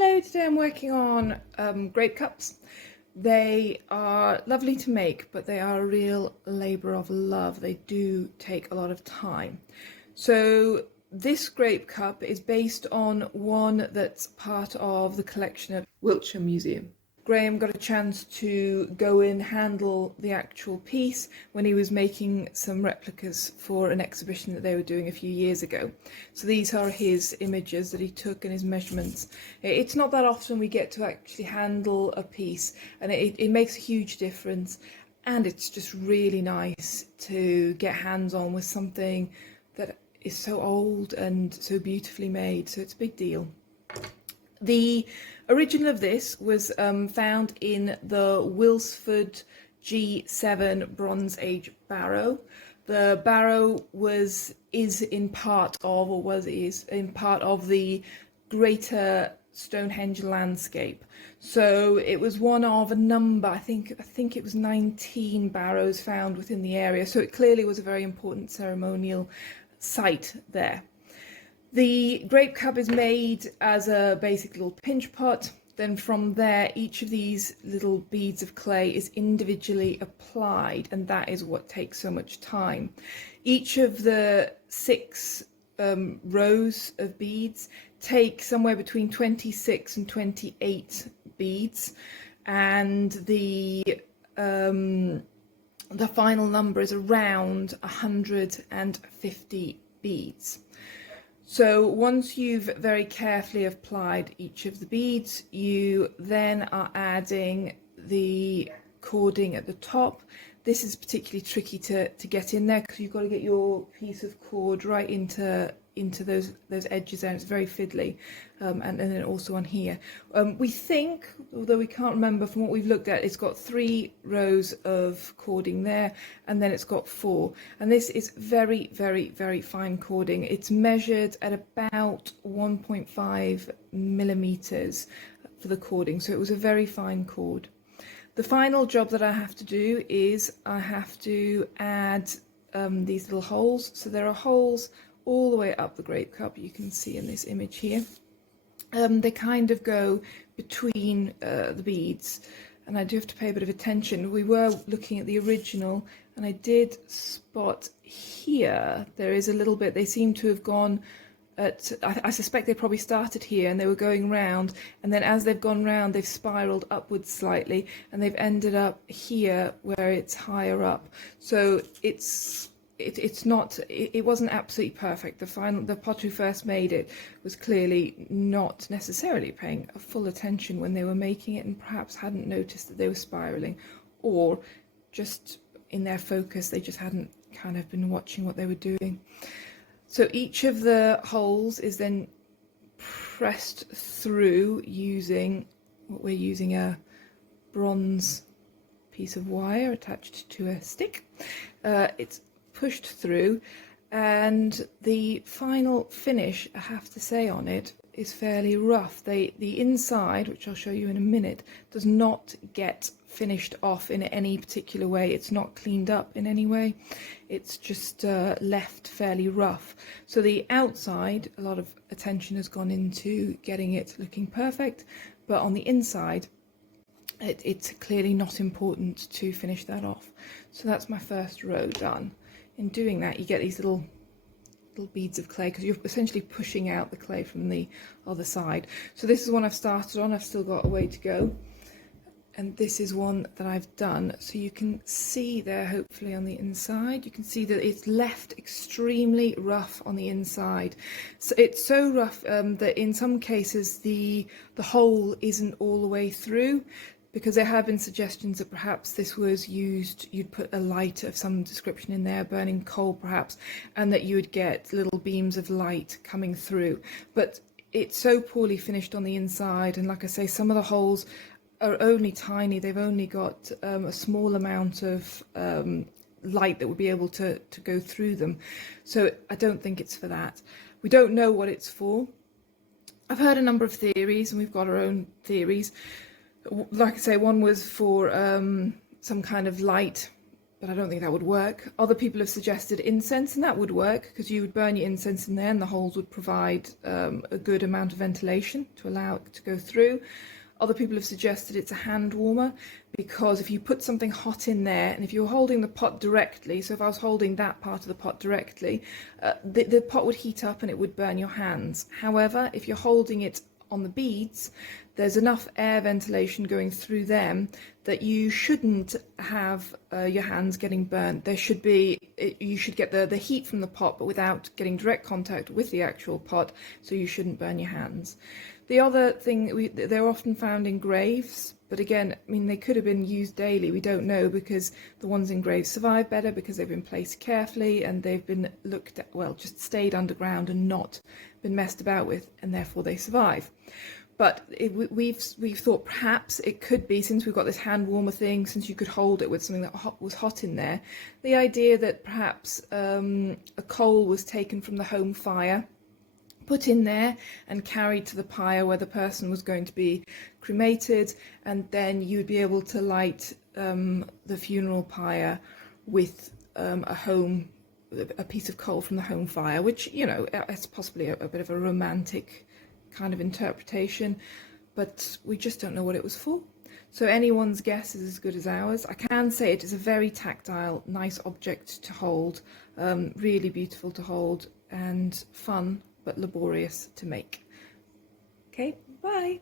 Hello, today I'm working on grape cups. They are lovely to make, but they are a real labour of love. They do take a lot of time. So this grape cup is based on one that's part of the collection at Wiltshire Museum. Graham got a chance to go and handle the actual piece when he was making some replicas for an exhibition that they were doing a few years ago. So these are his images that he took and his measurements. It's not that often we get to actually handle a piece, and it makes a huge difference, and it's just really nice to get hands on with something that is so old and so beautifully made, so it's a big deal. The original of this was found in the Wilsford G7 Bronze Age barrow. The barrow is in part of the greater Stonehenge landscape. So it was one of a number, I think it was 19 barrows found within the area. So it clearly was a very important ceremonial site there. The grape cup is made as a basic little pinch pot. Then from there, each of these little beads of clay is individually applied, and that is what takes so much time. Each of the 6 rows of beads take somewhere between 26 and 28 beads, and the final number is around 150 beads. So once you've very carefully applied each of the beads, you then are adding the cording at the top. This is particularly tricky to get in there because you've got to get your piece of cord right into those edges there. It's very fiddly, and then also on here. We think, although we can't remember from what we've looked at, it's got 3 rows of cording there, and then it's got 4. And this is very, very, very fine cording. It's measured at about 1.5 millimeters for the cording, so it was a very fine cord. The final job that I have to do is I have to add these little holes. So there are holes all the way up the grape cup, you can see in this image here. They kind of go between the beads, and I do have to pay a bit of attention. We were looking at the original, and I did spot here there is a little bit, they seem to have gone at, I suspect they probably started here and they were going round, and then as they've gone round they've spiraled upwards slightly, and they've ended up here where it's higher up. So it wasn't absolutely perfect. The potter who first made it was clearly not necessarily paying full attention when they were making it, and perhaps hadn't noticed that they were spiraling, or just in their focus they just hadn't kind of been watching what they were doing. So each of the holes is then pressed through using a bronze piece of wire attached to a stick. It's pushed through, and the final finish, I have to say, on it is fairly rough. The inside, which I'll show you in a minute, does not get finished off in any particular way. It's not cleaned up in any way. It's just left fairly rough. So the outside, a lot of attention has gone into getting it looking perfect, but on the inside it's clearly not important to finish that off. So that's my first row done. In doing that, you get these little beads of clay because you're essentially pushing out the clay from the other side. So this is one I've started on. I've still got a way to go, and this is one that I've done. So you can see there, hopefully on the inside, you can see that it's left extremely rough on the inside. So it's so rough that in some cases the hole isn't all the way through, because there have been suggestions that perhaps this was used, you'd put a light of some description in there, burning coal perhaps, and that you would get little beams of light coming through. But it's so poorly finished on the inside, and like I say, some of the holes are only tiny. They've only got a small amount of light that would be able to go through them. So I don't think it's for that. We don't know what it's for. I've heard a number of theories, and we've got our own theories. Like I say, one was for some kind of light but I don't think that would work. Other people have suggested incense, and that would work because you would burn your incense in there and the holes would provide a good amount of ventilation to allow it to go through. Other people have suggested it's a hand warmer because if you put something hot in there, and if you're holding the pot directly, so if I was holding that part of the pot directly, the pot would heat up and it would burn your hands. However, if you're holding it on the beads, there's enough air ventilation going through them that you shouldn't have your hands getting burnt. There should be, you should get the heat from the pot, but without getting direct contact with the actual pot, so you shouldn't burn your hands. The other thing, they're often found in graves, but again, I mean, they could have been used daily. We don't know, because the ones in graves survive better because they've been placed carefully and they've been looked at, well, just stayed underground and not been messed about with, and therefore they survive. But we've thought perhaps it could be, since we've got this hand warmer thing, since you could hold it with something that was hot in there, the idea that perhaps a coal was taken from the home fire, put in there and carried to the pyre where the person was going to be cremated, and then you'd be able to light the funeral pyre with a piece of coal from the home fire, which, you know, it's possibly a bit of a romantic kind of interpretation, but we just don't know what it was for. So anyone's guess is as good as ours. I can say it is a very tactile, nice object to hold, really beautiful to hold, and fun but laborious to make. Okay, bye.